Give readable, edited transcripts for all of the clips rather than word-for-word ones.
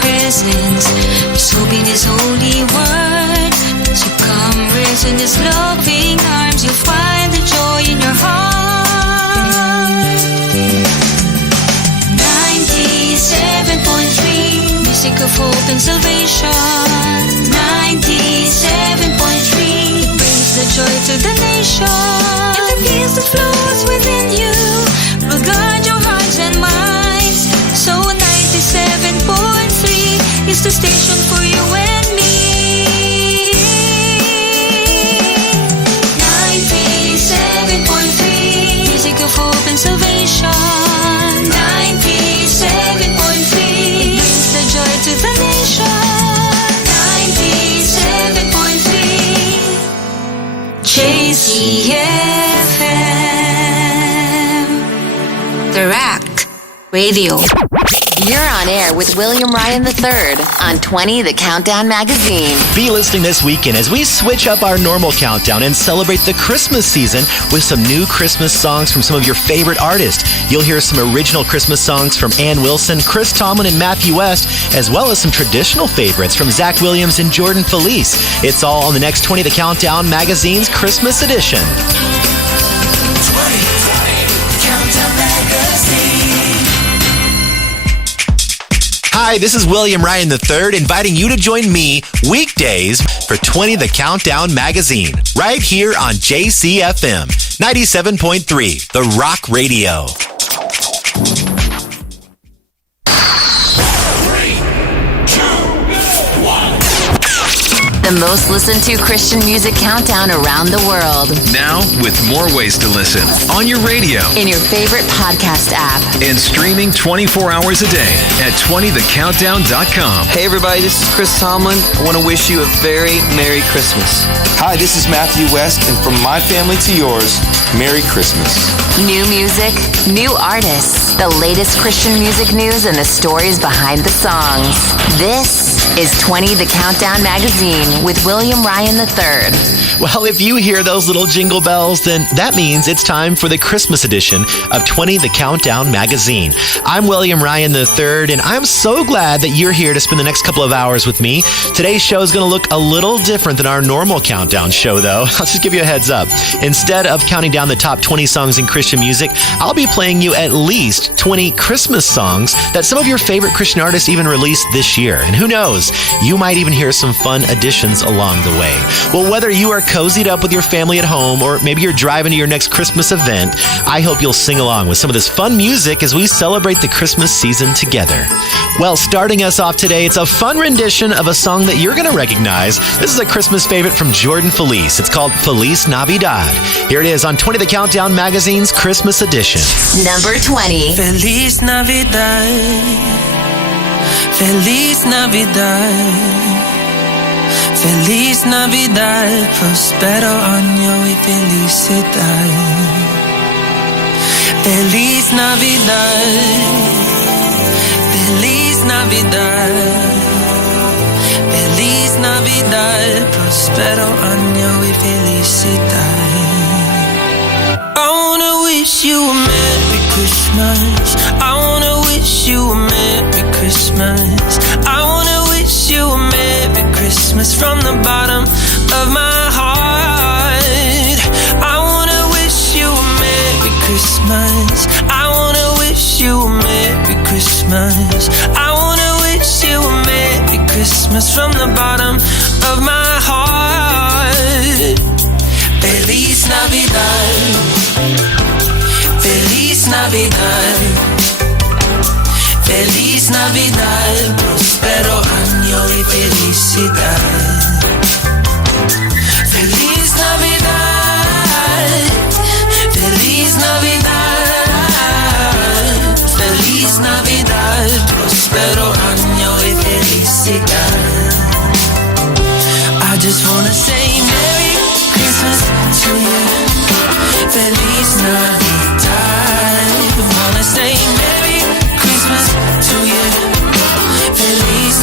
presence. Just hope in His holy word. So come rest in His loving arms. You'll find the joy in your heart. 97.3 Music of hope and salvation. 97.3 brings the joy to the nation. And the peace that flows within you will guide your hearts and minds. So 97.3 is the station for you and me. 97.3 Music of hope and salvation. 97.3 brings the joy to the nation. 97.3 JCFM The Rock Radio. You're on air with William Ryan III on 20 The Countdown Magazine. Be listening this weekend as we switch up our normal countdown and celebrate the Christmas season with some new Christmas songs from some of your favorite artists. You'll hear some original Christmas songs from Ann Wilson, Chris Tomlin, and Matthew West, as well as some traditional favorites from Zach Williams and Jordan Felice. It's all on the next 20 The Countdown Magazine's Christmas edition. 20 The Countdown Magazine. Hi, this is William Ryan III inviting you to join me weekdays for 20 The Countdown Magazine, right here on JCFM 97.3, The Rock Radio. 3, 2, 1. The most listened to Christian music countdown around the world. Now with more ways to listen on your radio, In your favorite podcast app. and streaming 24 hours a day at 20thecountdown.com. Hey everybody, this is Chris Tomlin. I want to wish you a very Merry Christmas. Hi, this is Matthew West, and from my family to yours, Merry Christmas. New music, new artists, the latest Christian music news, and the stories behind the songs. This is 20 The Countdown Magazine with William Ryan III. Well, if you hear those little jingle bells, then that means it's time for the Christmas edition of 20 The Countdown Magazine. I'm William Ryan III, and I'm so glad that you're here to spend the next couple of hours with me. Today's show is going to look a little different than our normal countdown show, though. I'll just give you a heads up. Instead of counting down the top 20 songs in Christian music, I'll be playing you at least 20 Christmas songs that some of your favorite Christian artists even released this year. And who knows, you might even hear some fun additions along the way. Well, whether you are cozied up with your family at home or maybe you're driving to your next Christmas event, I hope you'll sing along with some of this fun music as we celebrate the Christmas season together. Well, starting us off today, it's a fun rendition of a song that you're going to recognize. This is a Christmas favorite from Jordan Felice. It's called Feliz Navidad. Here it is on 20 The Countdown Magazine's Christmas edition. Number 20. Feliz Navidad, Feliz Navidad, Feliz Navidad, prospero año y felicidad. Feliz Navidad, Feliz Navidad, Feliz Navidad, prospero año y felicidad. I wanna wish you a Merry Christmas. I wanna wish you a Merry Christmas. I wanna wish you a Merry Christmas from the bottom of my heart. I wanna wish you a Merry Christmas. I wanna wish you a Merry Christmas. I wanna wish you a Merry Christmas from the bottom of my heart. Feliz Navidad, Feliz Navidad, Feliz Navidad, prospero año y felicidad. Feliz Navidad, Feliz Navidad, Feliz Navidad, prospero año y felicidad. I just wanna say Merry Christmas to you, Feliz Navidad. I wanna say Merry Christmas to you, Feliz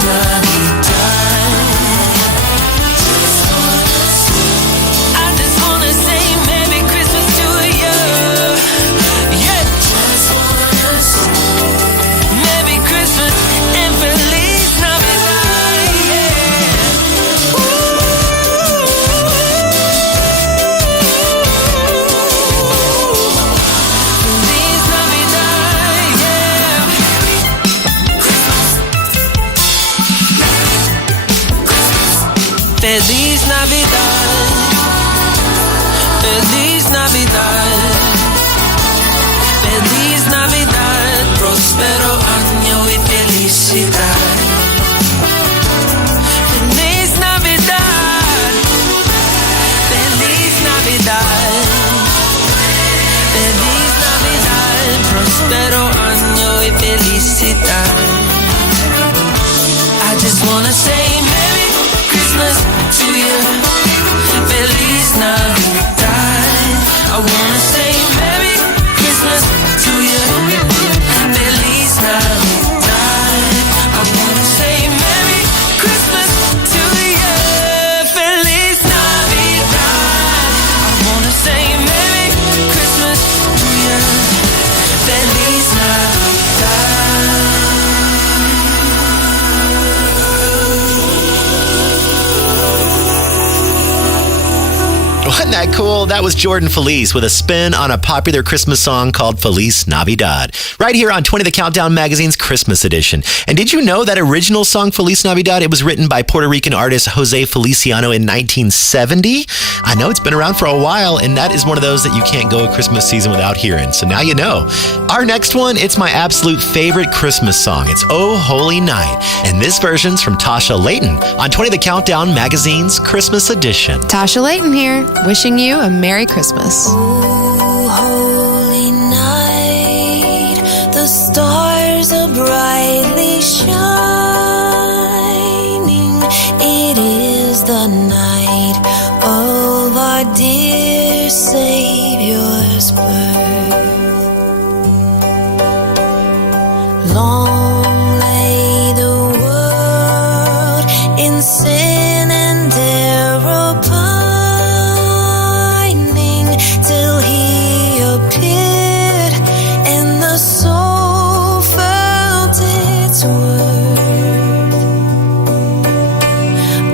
Feliz Navidad. Feliz Navidad. Feliz Navidad. Prospero año y felicidad. Feliz Navidad. Feliz Navidad. Feliz Navidad. Prospero año y felicidad. I just wanna say Merry Christmas to you. Feliz Navidad. I wanna say Merry Christmas to you. Feliz Navidad. I wanna say Merry Christmas to you. Feliz Navidad. I wanna say Merry Christmas to you. Feliz Navidad. Wasn't that cool? That was Jordan Feliz with a spin on a popular Christmas song called Feliz Navidad, right here on 20 The Countdown Magazine's Christmas edition. And did you know that original song Feliz Navidad, it was written by Puerto Rican artist Jose Feliciano in 1970? I know it's been around for a while, and that is one of those that you can't go a Christmas season without hearing. So now you know. Our next one, it's my absolute favorite Christmas song. It's Oh Holy Night, and this version's from Tasha Layton on 20 The Countdown Magazine's Christmas edition. Tasha Layton here, wishing you a Merry Christmas. Oh, holy night, the stars are brightly shining. It is the night of our dear Savior's birth. Long lay the world in sin and error pining, till he appeared and the soul felt its worth.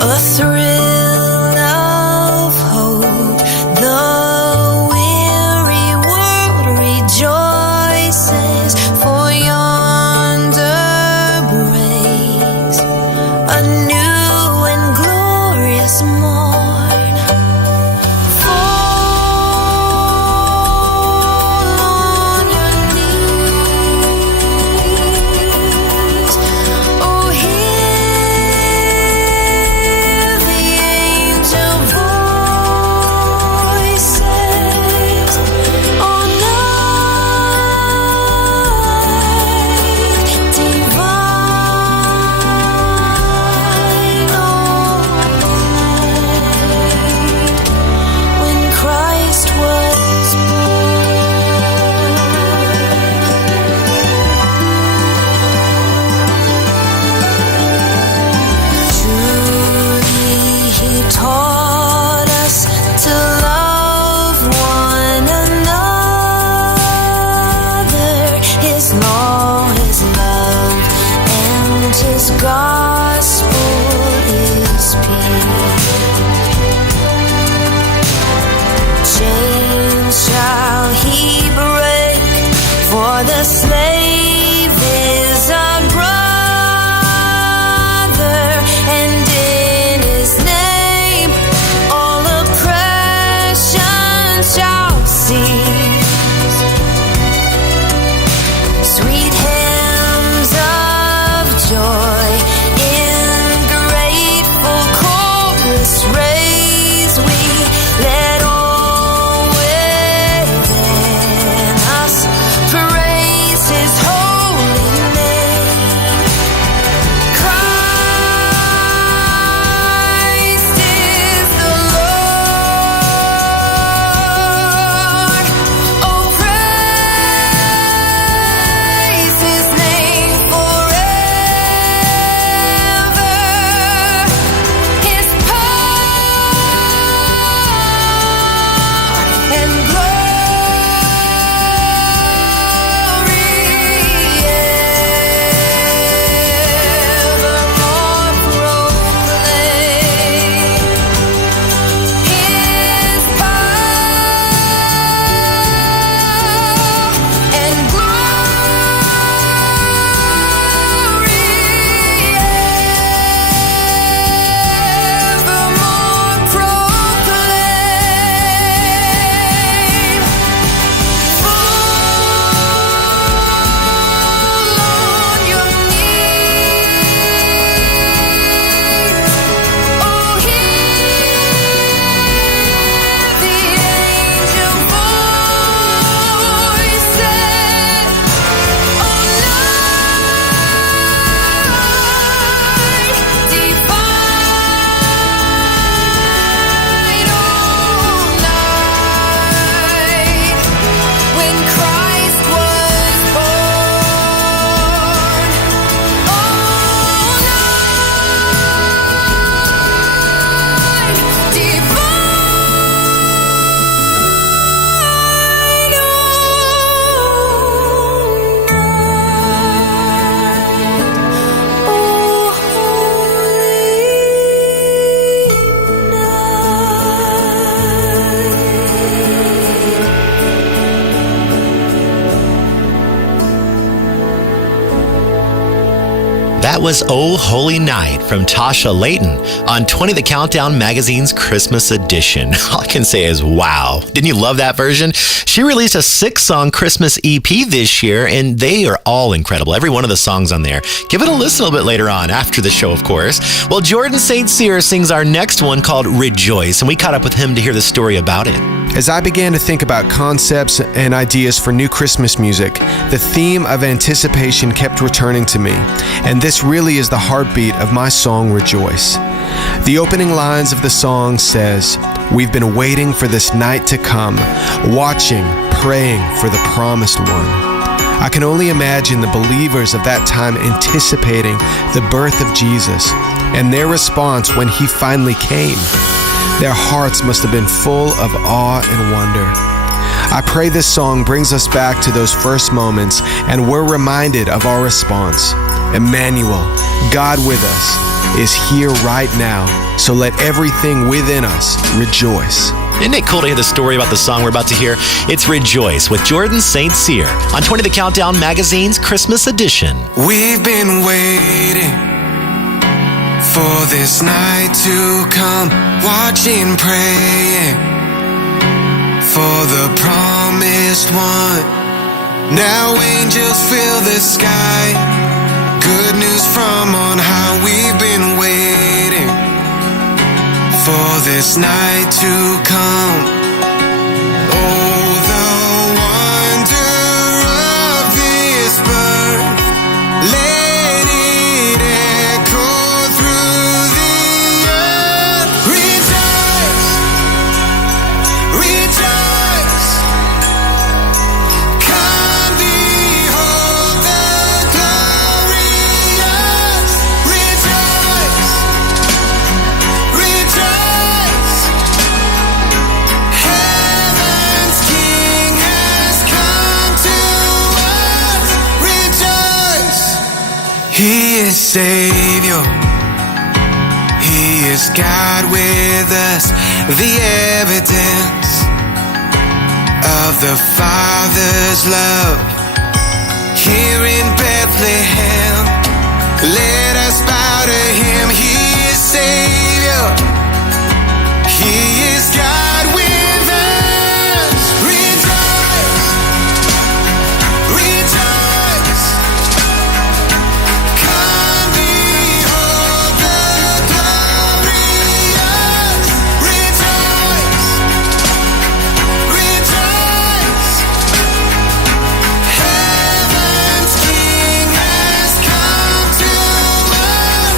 A thrill of hope, the weary world rejoices, for yonder breaks a new and glorious morn. Fall on your knees. Oh, hear the angel voices. Oh, night divine. That was Oh Holy Night from Tasha Layton on 20 The Countdown Magazine's Christmas edition. All I can say is wow. Didn't you love that version? She released a 6-song Christmas EP this year, and they are all incredible. Every one of the songs on there. Give it a listen a little bit later on, after the show, of course. Well, Jordan St. Cyr sings our next one called Rejoice, and we caught up with him to hear the story about it. As I began to think about concepts and ideas for new Christmas music, the theme of anticipation kept returning to me, and this really is the heartbeat of my song Rejoice. The opening lines of the song says, "We've been waiting for this night to come, watching, praying for the promised one." I can only imagine the believers of that time anticipating the birth of Jesus and their response when he finally came. Their hearts must have been full of awe and wonder. I pray this song brings us back to those first moments and we're reminded of our response. Emmanuel, God with us, is here right now, so let everything within us rejoice. Isn't it cool to hear the story about the song we're about to hear? It's Rejoice with Jordan St. Cyr on 20 The Countdown Magazine's Christmas edition. We've been waiting for this night to come, watching, praying for the promised one. Now angels fill the sky, good news from on high. We've been waiting for this night to come. Oh, the wonder of this birth, let it echo through the earth. Rejoice, rejoice, come behold the glorious. Rejoice, rejoice, heaven's King has come to us. Rejoice, he is Savior, he is God with us, the evidence of the Father's love. Here in Bethlehem, let us bow to him. He is Savior, he is God with us. Rejoice, rejoice, come behold the glorious. Rejoice, rejoice, heaven's King has come to us.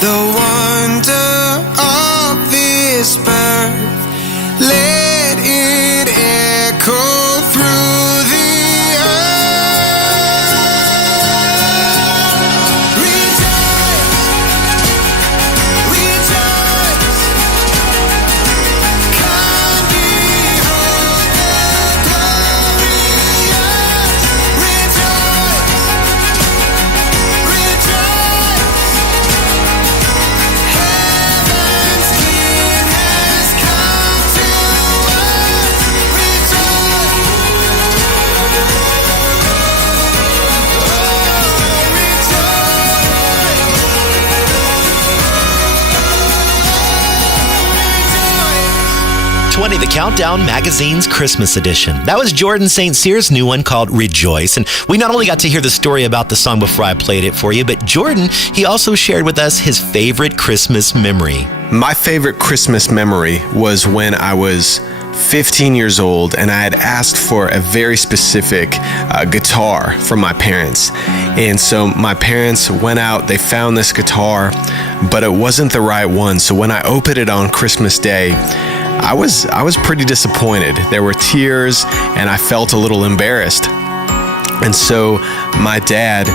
The wonder of this birth, let it echo through the earth. Rejoice, rejoice, come behold the glorious. Rejoice, rejoice, heaven's King has come to us. Rejoice, 20 The Countdown Magazine's Christmas edition. That was Jordan St. Cyr's new one called Rejoice. And we not only got to hear the story about the song before I played it for you, but Jordan, he also shared with us his favorite Christmas memory. My favorite Christmas memory was when I was 15 years old and I had asked for a very specific guitar from my parents. And so my parents went out, they found this guitar, but it wasn't the right one. So when I opened it on Christmas Day, I was pretty disappointed. There were tears and I felt a little embarrassed. And so my dad,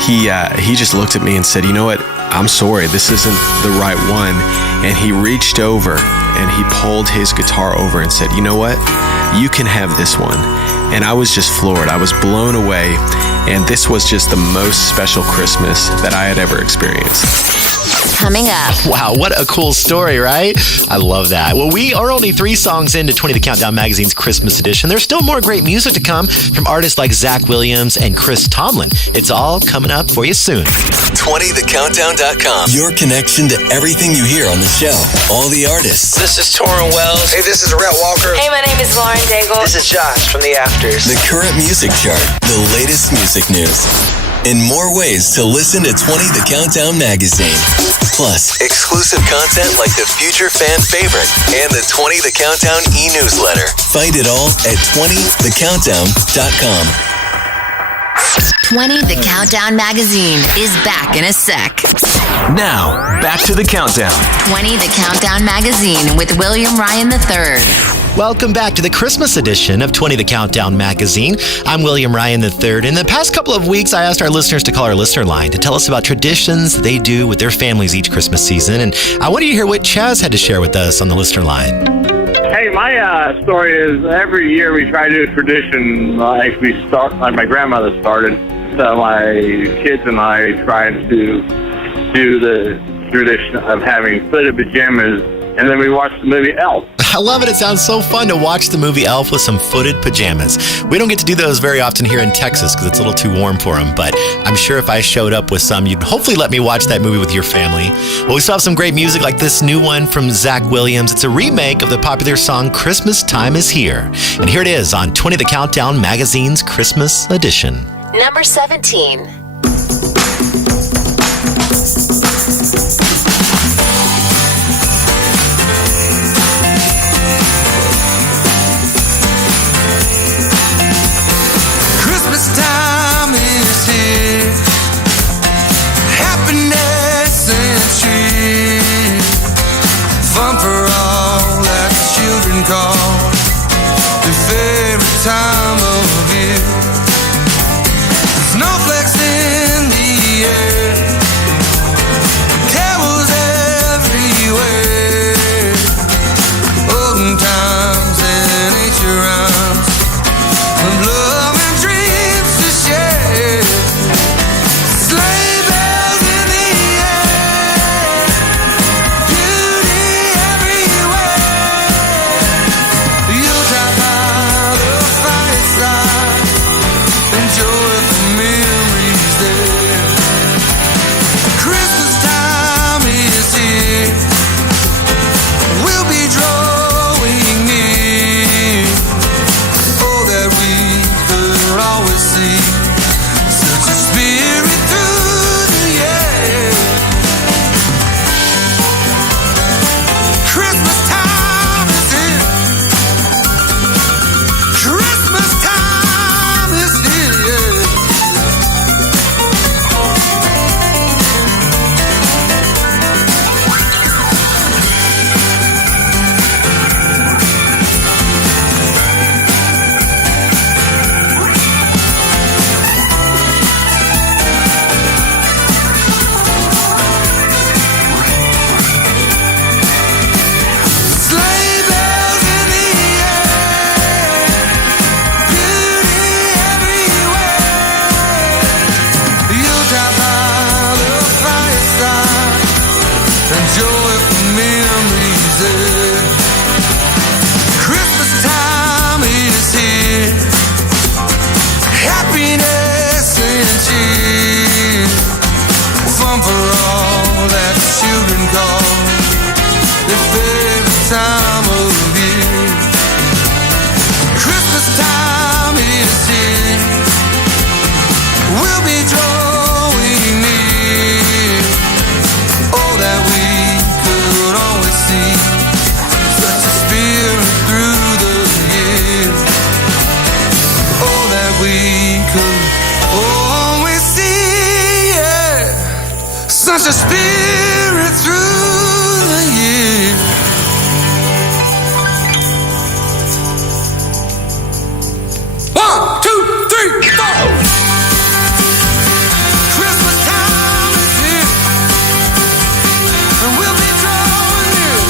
he just looked at me and said, "You know what? I'm sorry, this isn't the right one." And he reached over and he pulled his guitar over and said, "You know what? You can have this one." And I was just floored. I was blown away. And this was just the most special Christmas that I had ever experienced. Coming up. Wow, what a cool story, right? I love that. Well, we are only 3 songs into 20 The Countdown Magazine's Christmas edition. There's still more great music to come from artists like Zach Williams and Chris Tomlin. It's all coming up for you soon. 20thecountdown.com. Your connection to everything you hear on the show. All the artists. This is Torrin Wells. Hey, this is Rhett Walker. Hey, my name is Lauren Daigle. This is Josh from The Afters. The current music chart. The latest music news. And more ways to listen to 20 The Countdown Magazine. Plus, exclusive content like the future fan favorite and the 20 The Countdown e-newsletter. Find it all at 20thecountdown.com. 20 The Countdown Magazine is back in a sec. Now, back to the countdown. 20 The Countdown Magazine with William Ryan III. Welcome back to the Christmas edition of 20 The Countdown Magazine. I'm William Ryan III. In the past couple of weeks, I asked our listeners to call our listener line to tell us about traditions they do with their families each Christmas season. And I wanted to hear what Chaz had to share with us on the listener line. Hey, my story is every year we try to do a tradition like my grandmother started. So my kids and I try to do the tradition of having footed pajamas, and then we watch the movie Elf. I love it. It sounds so fun to watch the movie Elf with some footed pajamas. We don't get to do those very often here in Texas because it's a little too warm for them, but I'm sure if I showed up with some, you'd hopefully let me watch that movie with your family. Well, we still have some great music like this new one from Zach Williams. It's a remake of the popular song Christmas Time Is Here. And here it is on 20 The Countdown Magazine's Christmas edition. Number 17. Christmas time is here. Happiness and cheer. Fun for all that the children call their favorite time of year. Snowflakes in the air. Carols everywhere. Olden times and nature rhymes. Of love and dreams to share. Sleigh bells in the air. Beauty everywhere. Yuletide by the fireside. And joyful memories there. Christmas time is here. We'll be drawing near. Oh, that we could always see such a spirit through the year. Christmas time is here. Christmas time is here, yeah. Sleigh bells in the air. Beauty everywhere. Yuletide by the fireside. And joyful memories there. Christmas time is here. Happiness and cheer. Fun for all that the children call their favorite time of year. Christmas time is here. We'll be drawing near. Oh, that we could always see such a spirit through the years. Oh, that we could always see, yeah, such a spirit through the years. One, two, three, four. Christmas time is here, and we'll be drawing near.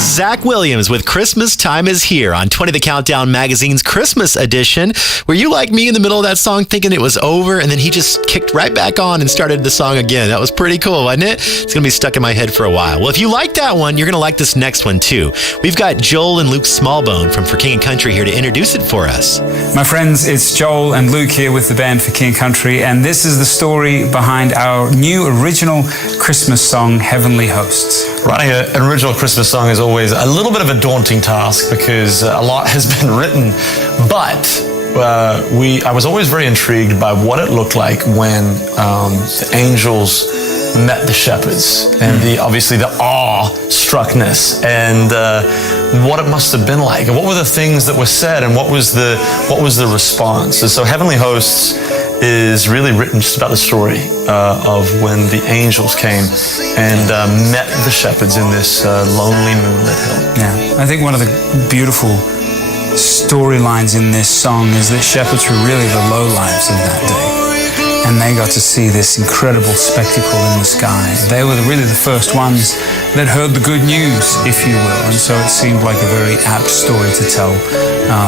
was Zach Williams with Christmas Time Is Here on 20 The Countdown Magazine's Christmas edition. Were you like me in the middle of that song thinking it was over, and then he just kicked right back on and started the song again? That was pretty cool, wasn't it? It's going to be stuck in my head for a while. Well, if you like that one, you're going to like this next one too. We've got Joel and Luke Smallbone from For King and Country here to introduce it for us. My friends, it's Joel and Luke here with the band For King and Country, and this is the story behind our new original Christmas song, Heavenly Hosts. Writing an original Christmas song is always a little bit of a daunting task because a lot has been written, but I was always very intrigued by what it looked like when the angels met the shepherds, and obviously the awe-struckness, and what it must have been like, and what were the things that were said, and what was the response. And so Heavenly Hosts is really written just about the story of when the angels came and met the shepherds in this lonely moonlit hill. Yeah, I think one of the beautiful storylines in this song is that shepherds were really the lowlives of that day. And they got to see this incredible spectacle in the sky. They were really the first ones that heard the good news, if you will. And so it seemed like a very apt story to tell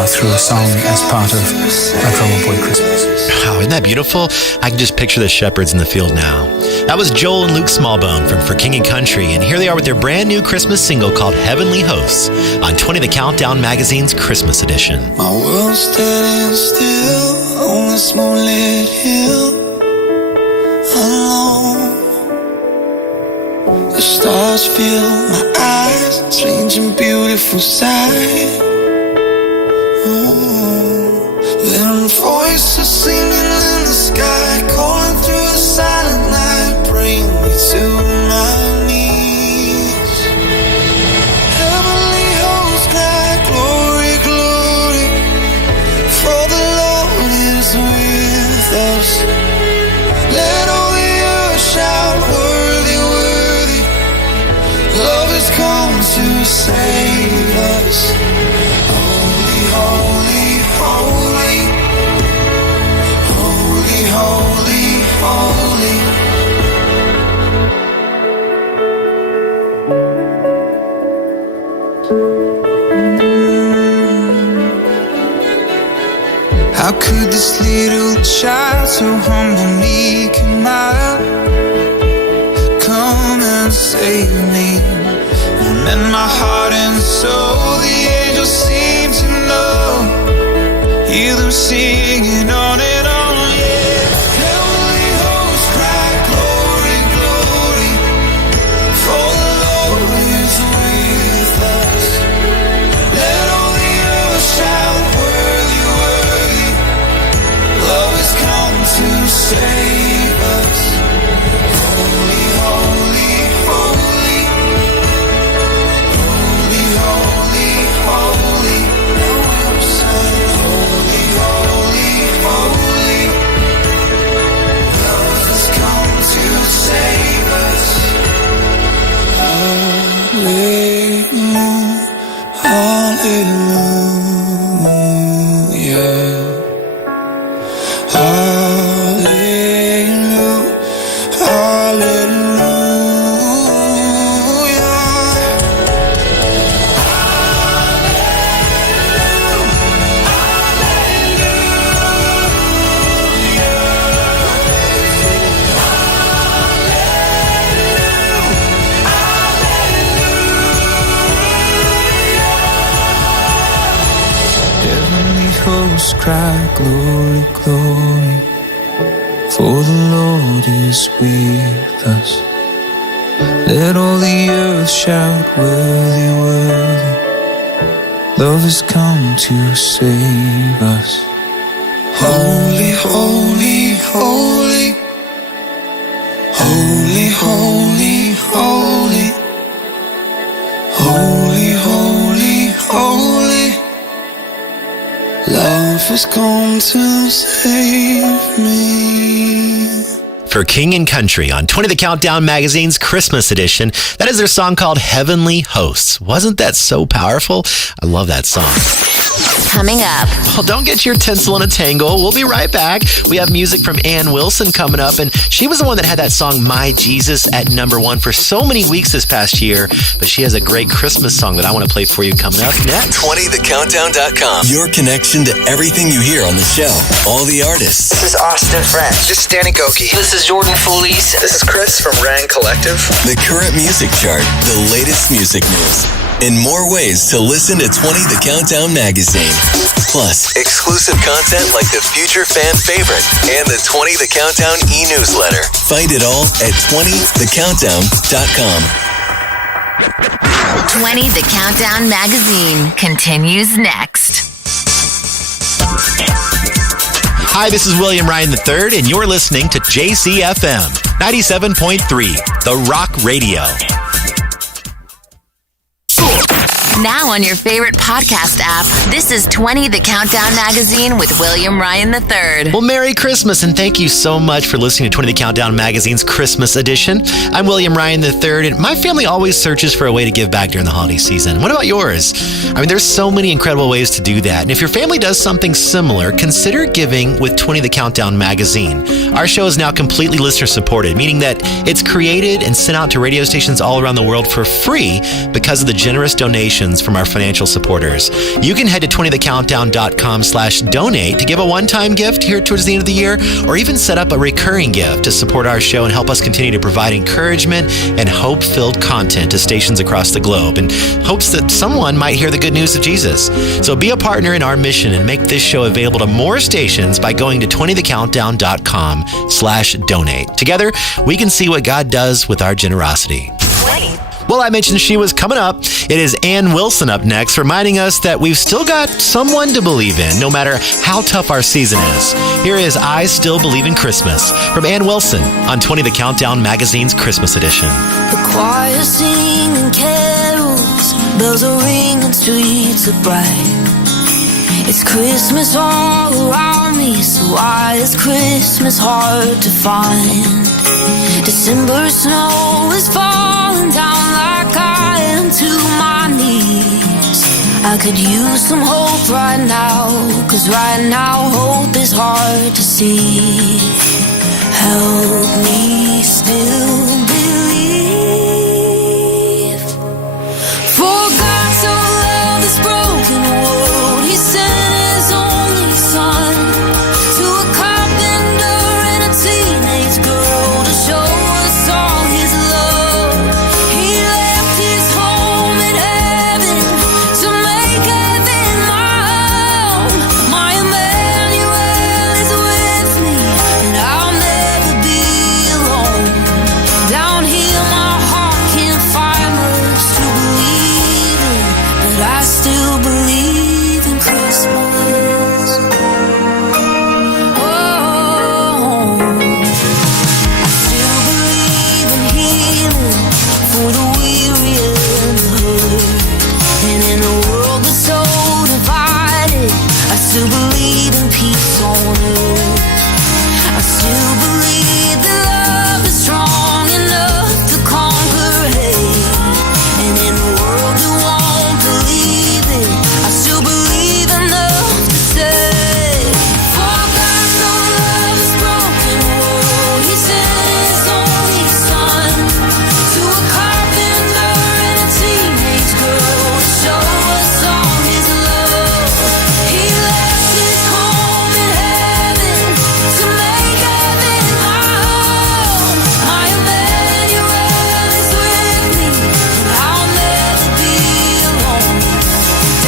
through a song as part of A Drummer Boy Christmas. Oh, isn't that beautiful? I can just picture the shepherds in the field now. That was Joel and Luke Smallbone from For King and Country, and here they are with their brand new Christmas single called Heavenly Hosts on 20 The Countdown Magazine's Christmas edition. My world's standing still on this moonlit hill, alone. The stars fill my eyes, strange and beautiful sight. Then voices singing in the sky, calling through the silent night, bring me to my knees. Heavenly hosts cry, glory, glory, for the Lord is with us. Let all the earth shout, worthy, worthy, love has come to save us. Holy, holy, holy, holy, holy, holy. How could this little child, so humble, meek and mild, come and save me? And in my heart and soul, the angels seem to know. Hear them singing on and on, yeah. Heavenly hosts cry, glory, glory, for the Lord is with us. Let all the earth shout, worthy, worthy, love has come to save us. Holy, holy, holy, holy, holy, holy. Now I'm saying, holy, holy, holy, love has come to save us. Hallelujah, hallelujah. Hosts cry, glory, glory, for the Lord is with us. Let all the earth shout, worthy, worthy, love has come to save us. Holy, holy, holy, holy, holy, holy, holy, holy, holy, love has come to save me. for King and Country on 20 The Countdown Magazine's Christmas edition. That is their song called Heavenly Hosts. Wasn't that so powerful? I love that song. Coming up. Well, don't get your tinsel in a tangle. We'll be right back. We have music from Ann Wilson coming up, and she was the one that had that song My Jesus at #1 for so many weeks this past year, but she has a great Christmas song that I want to play for you coming up next. 20thecountdown.com. Your connection to everything you hear on the show. All the artists. This is Austin French. This is Danny Goki. This is Jordan Felice. This is Chris from Rang Collective. The current music chart, the latest music news, and more ways to listen to 20 The Countdown Magazine. Plus, exclusive content like the future fan favorite and the 20 The Countdown e-newsletter. Find it all at 20thecountdown.com. 20 The Countdown Magazine continues next. Hi, this is William Ryan III, and you're listening to JCFM 97.3, The Rock Radio. Now on your favorite podcast app, this is 20 The Countdown Magazine with William Ryan III. Well, Merry Christmas, and thank you so much for listening to 20 The Countdown Magazine's Christmas edition. I'm William Ryan III, and my family always searches for a way to give back during the holiday season. What about yours? I mean, there's so many incredible ways to do that, and if your family does something similar, consider giving with 20 The Countdown Magazine. Our show is now completely listener-supported, meaning that it's created and sent out to radio stations all around the world for free because of the generous donations from our financial supporters. You can head to 20thecountdown.com/donate to give a one-time gift here towards the end of the year, or even set up a recurring gift to support our show and help us continue to provide encouragement and hope-filled content to stations across the globe in hopes that someone might hear the good news of Jesus. So be a partner in our mission and make this show available to more stations by going to 20thecountdown.com/donate. Together, we can see what God does with our generosity. Well, I mentioned she was coming up. It is Ann Wilson up next, reminding us that we've still got someone to believe in, no matter how tough our season is. Here is I Still Believe in Christmas from Ann Wilson on 20 The Countdown Magazine's Christmas edition. The choir singing carols, bells are ringing, streets are bright. It's Christmas all around me, so why is Christmas hard to find? December snow is falling down like I am to my knees. I could use some hope right now, 'cause right now hope is hard to see. Help me still believe. For God so loved this broken world, He sent His only Son to a carpenter and a teenage girl to show us all His love. He left His home in heaven to make heaven my home. My Emmanuel is with me, and I'll never be alone. Down here my heart can't find much to believe in, but I still believe in Christmas. Oh, I still believe in healing for the weary and the hurt. And in a world that's so divided, I still believe in peace on earth. I still believe that love is strong enough to conquer hate. And in a world that won't believe it, I still believe enough to say, for God so loved this broken world, He sent His only Son to a carpenter and a teenage girl to show us all His love. He left His home in heaven to make heaven my home. My Emmanuel is with me, and I'll never be alone.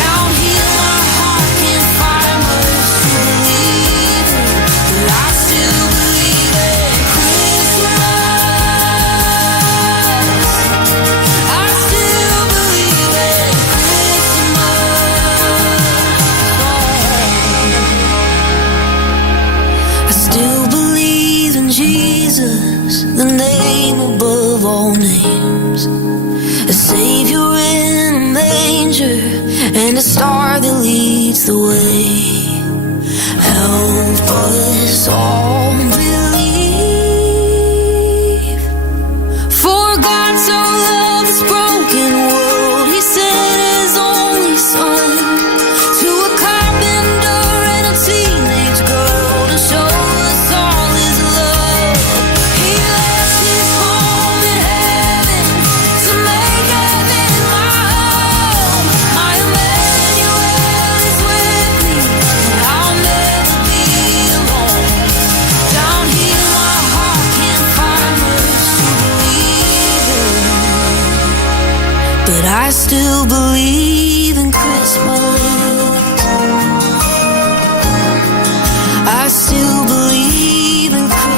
Down here my heart can't find much to believe in, but I still believe in Christmas. I still believe in Christmas. I still believe in Jesus, the name above all names, a Savior in a manger, and a star that leads the way. Help us all believe. I still believe in Christmas. I still believe in Christmas.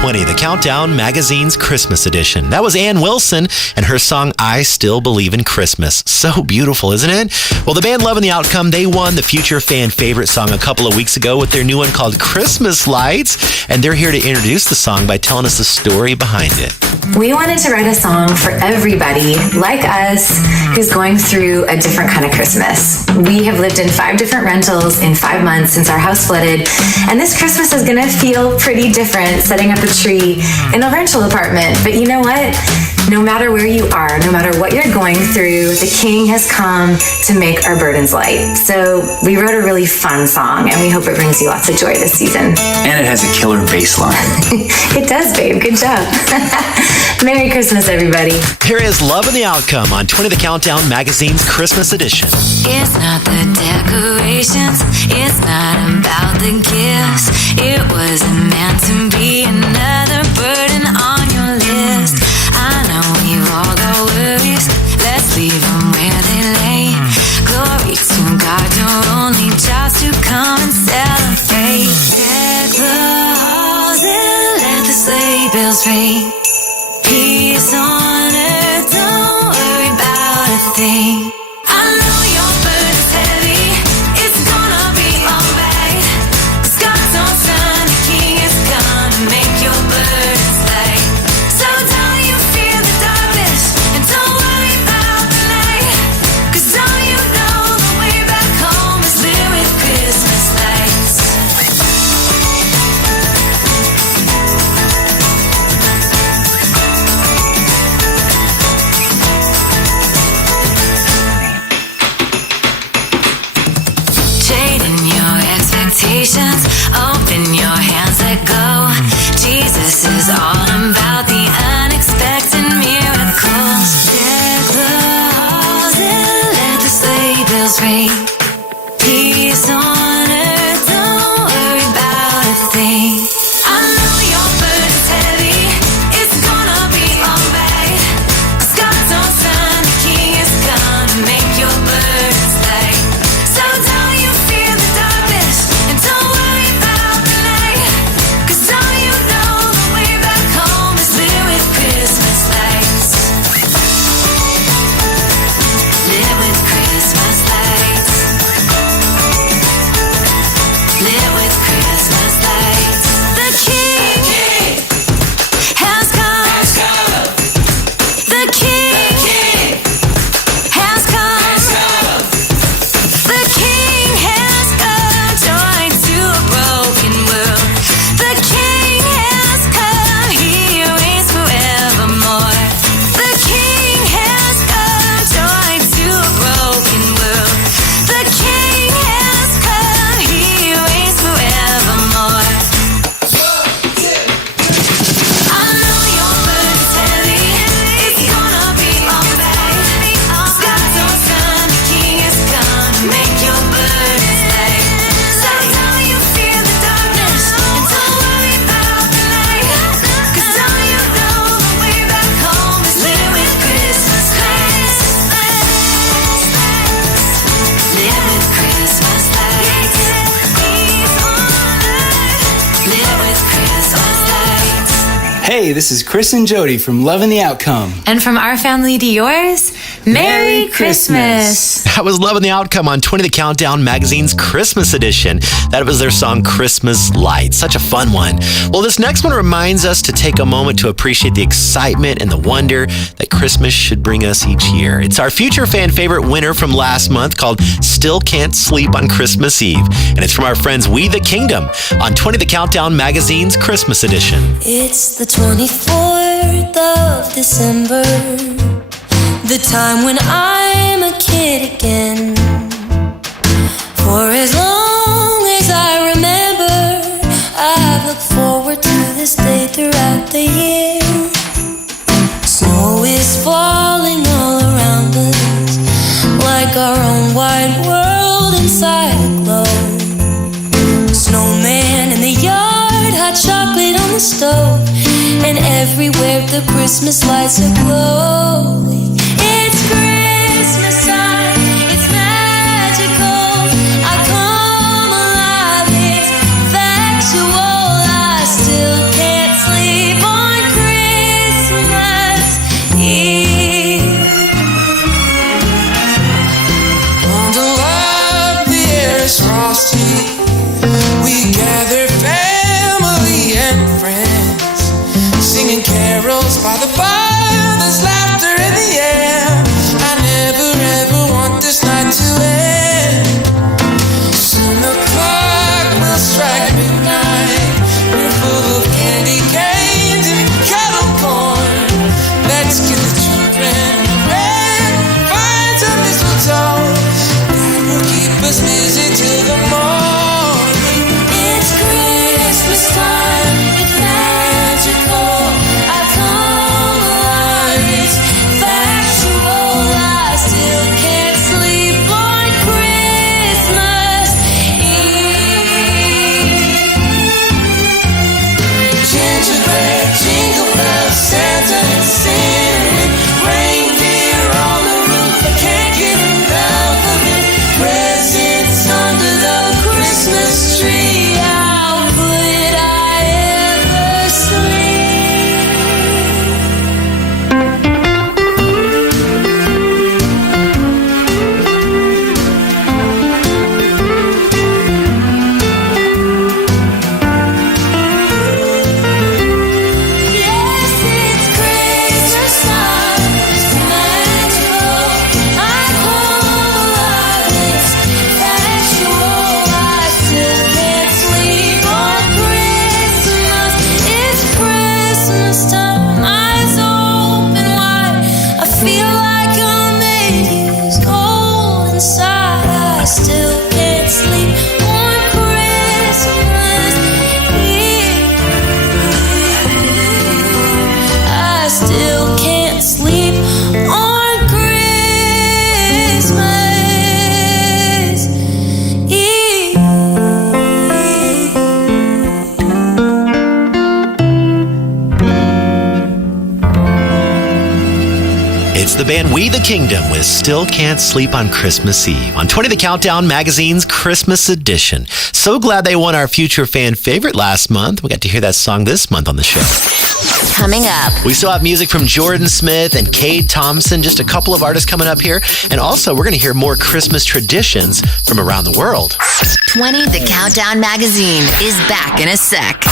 20, the Countdown Magazine's Christmas edition. That was Ann Wilson and her song, I Still Believe in Christmas. So beautiful, isn't it? Well, the band Loving the Outcome, they won the Future Fan Favorite Song a couple of weeks ago with their new one called Christmas Lights. And they're here to introduce the song by telling us the story behind it. We wanted to write a song for everybody like us who's going through a different kind of Christmas. We have lived in 5 different rentals in 5 months since our house flooded, and this Christmas is going to feel pretty different setting up a tree in a rental apartment. But you know what? No matter where you are, no matter what you're going through, the King has come to make our burdens light. So we wrote a really fun song, and we hope it brings you lots of joy this season. And it has a killer bass line. It does, babe. Good job. Merry Christmas, everybody. Here is Loving the Outcome on 20, the Countdown Magazine's Christmas edition. It's not the decorations, it's not about the gifts. It wasn't meant to be another burden on your list. I know we've all got worries, let's leave them where they lay. Glory to God, your only job's to come and celebrate. Deck the halls and let the sleigh bells ring. Peace on earth, don't worry about a thing. I know your burden's heavy, it's gonna be alright. 'Cause God's on Son, the King is gonna make your burdens light. So don't you fear the darkness, and don't worry about the night. 'Cause all you know, the way back home is lit with Christmas lights. Open your hands, let go. Jesus is all about the unexpected miracles. Deck the halls and let the sleigh bells ring. Peace on earth, don't worry about a thing. I know your burden's heavy, it's gonna be alright. 'Cause God's on Son, the King is gonna make your burdens light. So don't you fear the darkness, and don't worry about the night. 'Cause all you know, the way back home is lit with Christmas lights. Lit with Christmas lights. Lit with Christmas lights. The King has come. The King has come. The King has come, joy to a broken world. The King has come, He reigns forevermore. The King has come, joy to a broken world. The King has come, He reigns forevermore. I know your burden's heavy, it's gonna be alright. God's on Son, the King is gonna make your burdens light. So don't you fear the darkness, and don't worry about the night. 'Cause all you know, the way back home is lit with Christmas lights. Lit with Christmas lights. Lit with Christmas lights. Hey, this is Chris and Jody from Loving the Outcome. And from our family to yours, Merry Christmas. That was Loving the Outcome on 20, the Countdown Magazine's Christmas edition. That was their song, Christmas Lights. Such a fun one. Well, this next one reminds us to take a moment to appreciate the excitement and the wonder that Christmas should bring us each year. It's our Future Fan Favorite winner from last month called Still Can't Sleep on Christmas Eve. And it's from our friends We the Kingdom on 20, the Countdown Magazine's Christmas edition. It's the 24th of December, the time when I'm a kid again. For as long as I remember, I've looked forward to this day throughout the year. Snow is falling all around us, like our own wide world inside a globe. Snowman in the yard hot chocolate on the stove, and everywhere the Christmas lights are glowing. It's Christmas time, it's magical. I come alive, it's factual. I still can't sleep on Christmas Eve. Under love, the air is frosty. We gather family and friends, singing carols by the fire. There's laughter in the air. I never ever want this night to end. Soon the clock will strike midnight. We're full of candy canes and kettle corn. Let's get the children red, find some mistletoe. That will keep us busy till the morning. It's Christmas time, it's magical. I come alive, it's factual. I still can't sleep on Christmas Eve. Gingerbread, jingle bells, Santa and cinnamon, reindeer on the roof. I can't get enough of it. Presents under the Christmas tree. How could I ever sleep? Yes, it's Christmas time, it's magical. I come alive, it's factual. I still can't sleep on Christmas. It's Christmas time, eyes open wide. I feel like I'm 8 years old inside. I still can't sleep on Christmas Eve. I still can't sleep on Christmas Eve. It's the band We the Kingdom with Still Can't Sleep on Christmas Eve on 20 The Countdown Magazine's Christmas edition. So glad they won our Future Fan Favorite last month. We got to hear that song this month on the show. Coming up, We still have music from Jordan Smith and Cade Thompson, just a couple of artists coming up here. And also, we're going to hear more Christmas traditions from around the world. 20 The Countdown Magazine is back in a sec.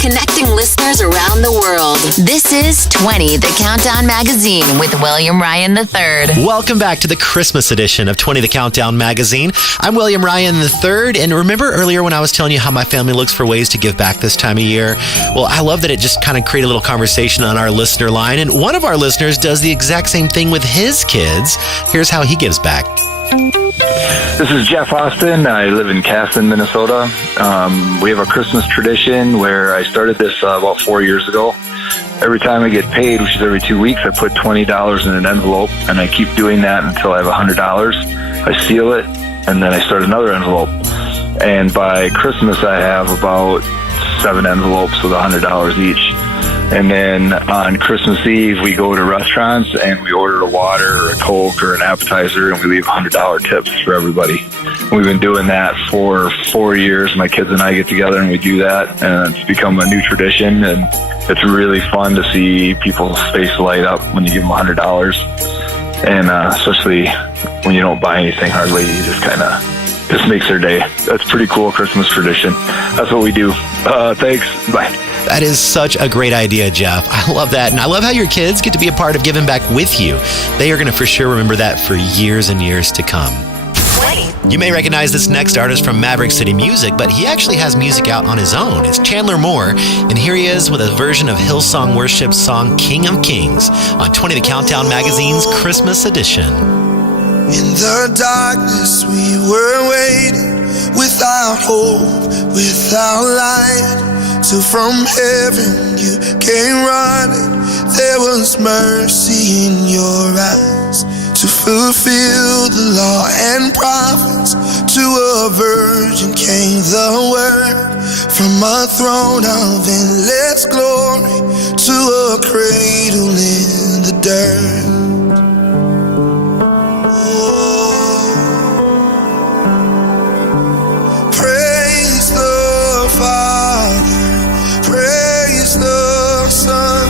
Connecting listeners around the world. This is 20 The Countdown Magazine with William Ryan III. Welcome back to the Christmas edition of 20 The Countdown Magazine. I'm William Ryan III, and remember earlier when I was telling you how my family looks for ways to give back this time of year? Well, I love that it just kind of created a little conversation on our listener line, and one of our listeners does the exact same thing with his kids. Here's how he gives back. This is Jeff Austin. I live in Caston, Minnesota. We have a Christmas tradition where I started this about 4 years ago. Every time I get paid, which is every 2 weeks, I put $20 in an envelope, and I keep doing that until I have $100. I seal it, and then I start another envelope. And by Christmas, I have about 7 envelopes with $100 each. And then on Christmas Eve, we go to restaurants and we order a water or a Coke or an appetizer, and we leave $100 tips for everybody. We've been doing that for 4 years. My kids and I get together and we do that, and it's become a new tradition. And it's really fun to see people's face light up when you give them $100, and especially when you don't buy anything hardly. You just makes their day. That's pretty cool Christmas tradition. That's what we do. Thanks. Bye. That is such a great idea, Jeff. I love that. And I love how your kids get to be a part of giving back with you. They are going to for sure remember that for years and years to come. You may recognize this next artist from Maverick City Music, but he actually has music out on his own. It's Chandler Moore, and here he is with a version of Hillsong Worship's song King of Kings on 20 The Countdown Magazine's Christmas edition. In the darkness we were waiting, without hope, without light, till from heaven you came running. There was mercy in your eyes, to fulfill the law and prophets. To a virgin came the word, From a throne of endless glory to a cradle in the dirt. Praise the Father, praise the Son,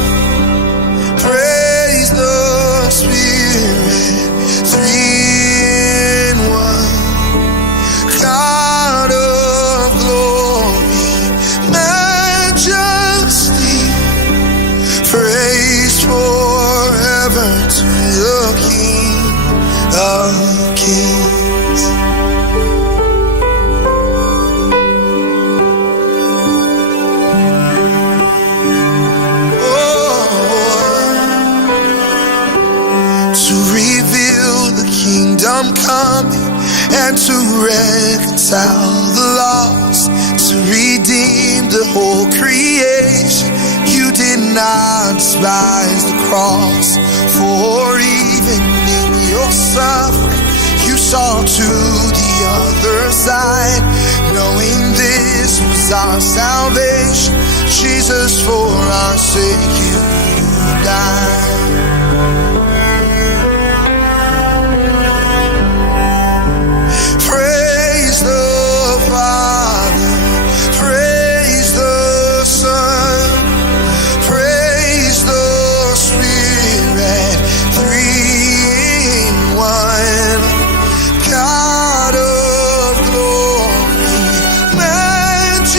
praise the Spirit, three in one, God of glory, majesty, praise forever to the King of Kings. Kingdom coming and to reconcile the lost, to redeem the whole creation. You did not despise the cross, for even in your suffering you saw to the other side, knowing this was our salvation. Jesus, for our sake you died. Praise the Father, praise the Son, praise the Spirit, three in one, God of glory, majesty,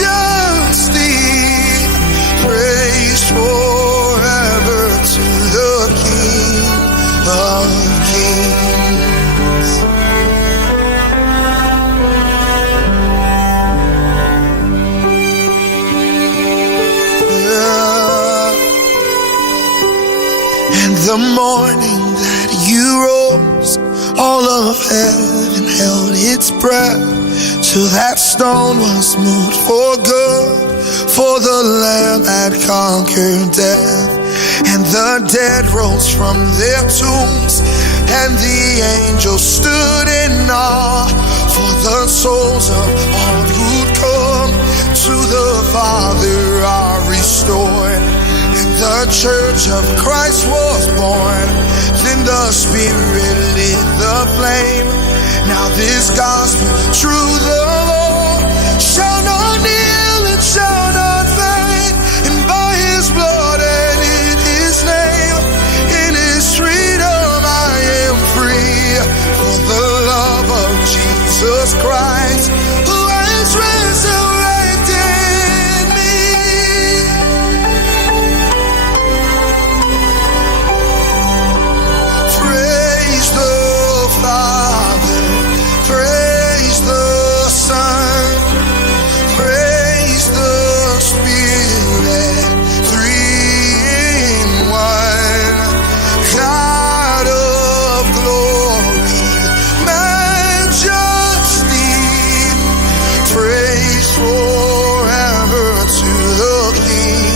praise forever to the King of Kings. The morning that you rose, all of heaven held its breath, till that stone was moved for good, for the Lamb had conquered death. And the dead rose from their tombs, and the angels stood in awe, for the souls of all who'd come to the Father are restored. The church of Christ was born, then the Spirit lit the flame. Now this gospel, true the Lord, shall not kneel and shall not faint, and by His blood and in His name, in His freedom I am free, for the love of Jesus Christ, who has resurrected me. Father, praise the Son, praise the Spirit, three in one, God of glory, majesty, praise forever to the King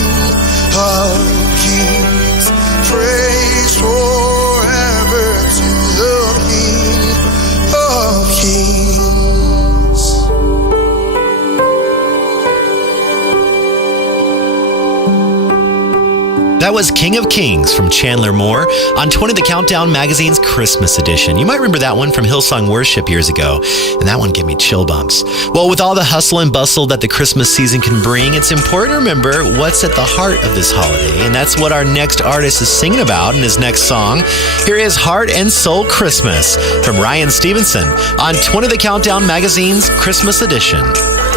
of Kings, praise forever to the King of Kings. That was King of Kings from Chandler Moore on 20 The Countdown magazine's Christmas edition. You might remember that one from Hillsong Worship years ago, and that one gave me chill bumps. Well, with all the hustle and bustle that the Christmas season can bring, it's important to remember what's at the heart of this holiday, and that's what our next artist is singing about in his next song. Here is Heart and Soul Christmas from Ryan Stevenson on 20 The Countdown magazine's Christmas edition.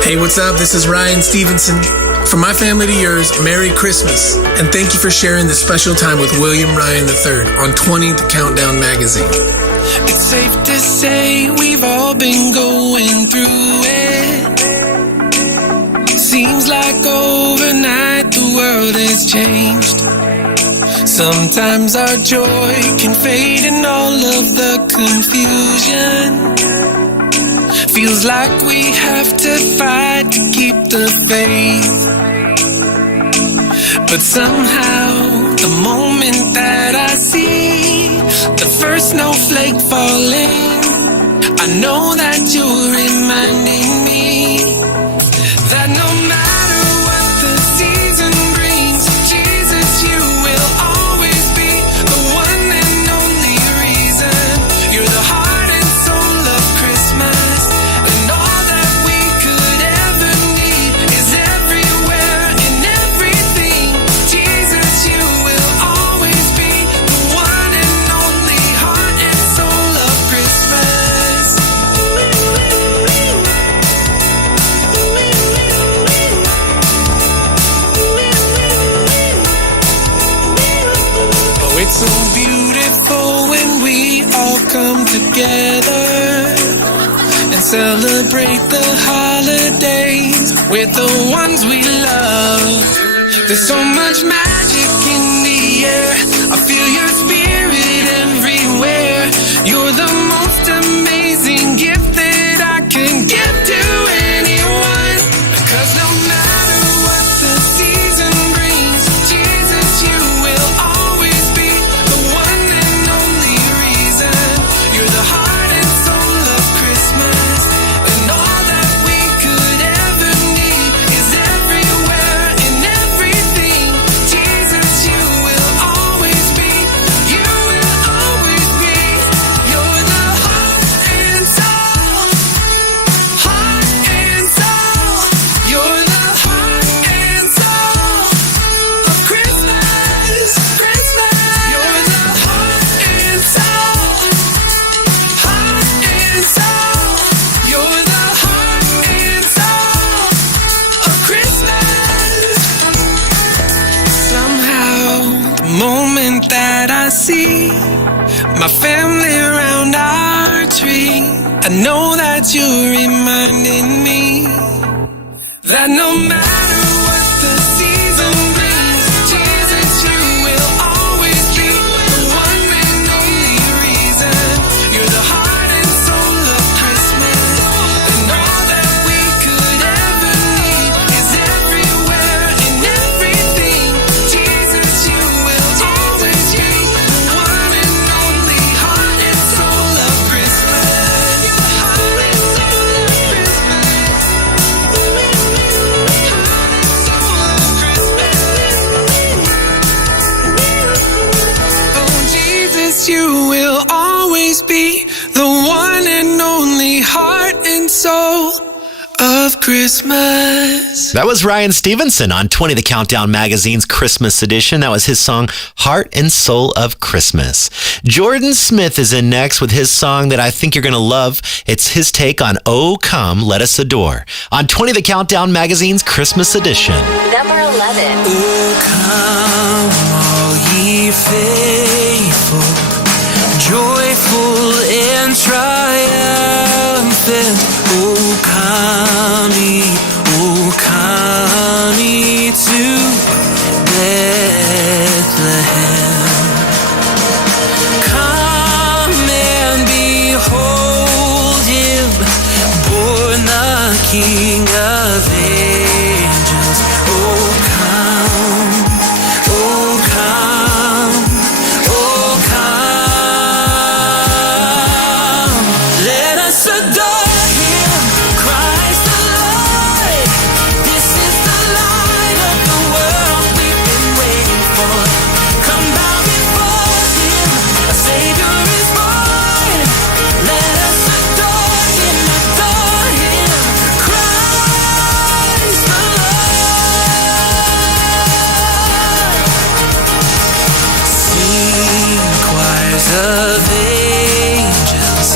Hey, what's up? This is Ryan Stevenson. From my family to yours, Merry Christmas, and thank you for sharing this special time with William Ryan III on 20 The Countdown magazine. It's safe to say we've all been going through it. Seems like overnight the world has changed. Sometimes our joy can fade in all of the confusion. Feels like we have to fight to keep the faith. But somehow, the moment that I see the first snowflake falling, I know that you're reminding me that no matter together and celebrate the holidays with the ones we love. There's so much magic in the air. I feel your spirit everywhere. You're the most amazing gift that I can give to anyone. Because no matter what the season brings, Jesus, you will always be the one and only reason. You're the heart and soul of Christmas, and all that we could ever need is everywhere in everything. Jesus, you will always be. You will always be. You're the heart and soul. Heart and soul. You're the heart and soul of Christmas. Christmas. You're the heart and soul. Heart and soul. You're the heart and soul of Christmas. Somehow, the moment that I see my family around our tree, I know that you're reminding me that no matter what the season brings, Jesus, you will always be the one and only reason. You're the heart and soul of Christmas, and all that we could ever need is everywhere in everything. Jesus, you will always be the one and only heart and soul of Christmas. Heart and soul of Christmas. Oh, Jesus, you will always be the one and only heart and soul of Christmas. That was Ryan Stevenson on 20 The Countdown Magazine's Christmas edition. That was his song, Heart and Soul of Christmas. Jordan Smith is in next with his song that I think you're going to love. It's his take on Oh Come, Let Us Adore on 20 The Countdown Magazine's Christmas edition. Number 11. Oh, come, all ye faithful, joyful and triumphant. Oh, come ye to Bethlehem. Come and behold him, born the King of angels. Oh, come, oh, come, oh, come. Let us adore him, Christ the Lord. This is the light of the world we've been waiting for. Come bow before him, a Savior is born. Let us adore him, Christ the Lord. Sing choirs of angels,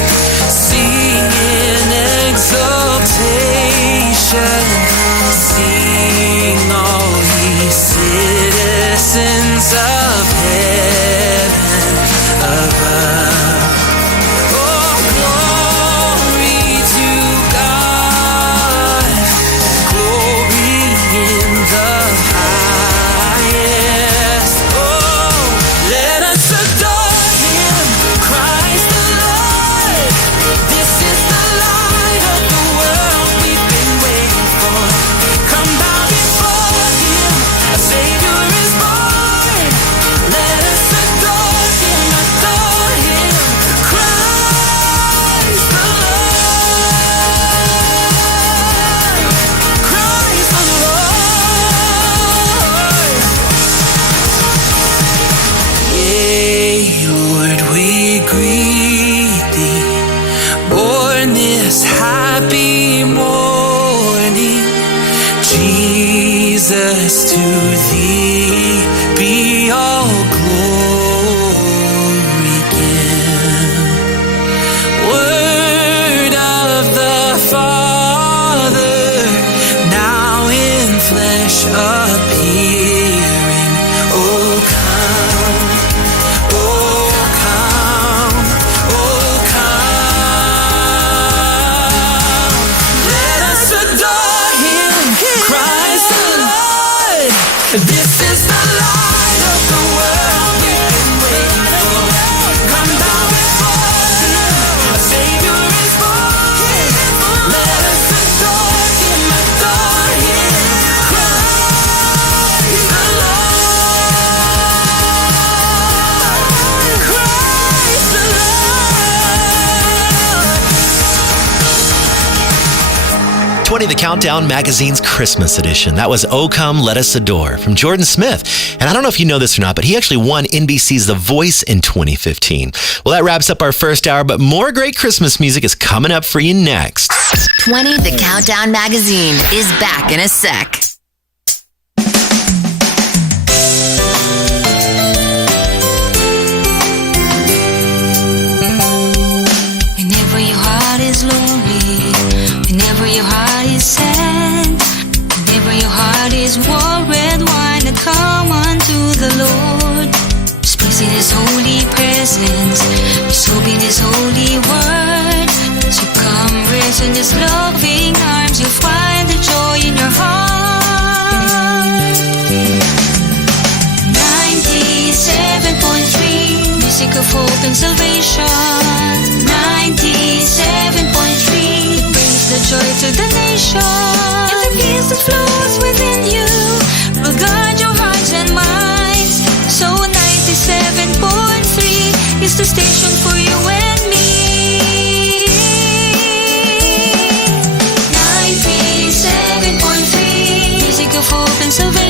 sing in exaltation. Sing all ye citizens of heaven above. Oh, glory to God, glory in the highest. Oh, let us adore him, Christ the Lord. This is the light of the world we've been waiting for. Come bow before him, a Savior is born. Let us adore him, Christ the Lord. Christ the Lord. Yea, Lord, we greet thee, born this happy morning. Jesus, to thee be all glory given. Word of the Father, now in flesh appearing. Oh, come, oh, come, oh, come. 20, the Countdown Magazine's Christmas edition. That was "Oh Come, Let Us Adore" from Jordan Smith. And I don't know if you know this or not, but he actually won NBC's The Voice in 2015. Well, that wraps up our first hour, but more great Christmas music is coming up for you next. 20, the Countdown Magazine is back in a sec. Whenever your heart is lonely, whenever your heart is sad, whenever your heart is worried, why not come unto the Lord? Just place in His holy presence, just hope in His holy word. So come rest in His loving arms, you'll find the joy in your heart. 97.3, music of hope and salvation. 97.3, brings the joy to the nation. And the peace that flows within you will guard your hearts and minds. So 97.3 is the station for you and me. 97.3, music of hope and salvation.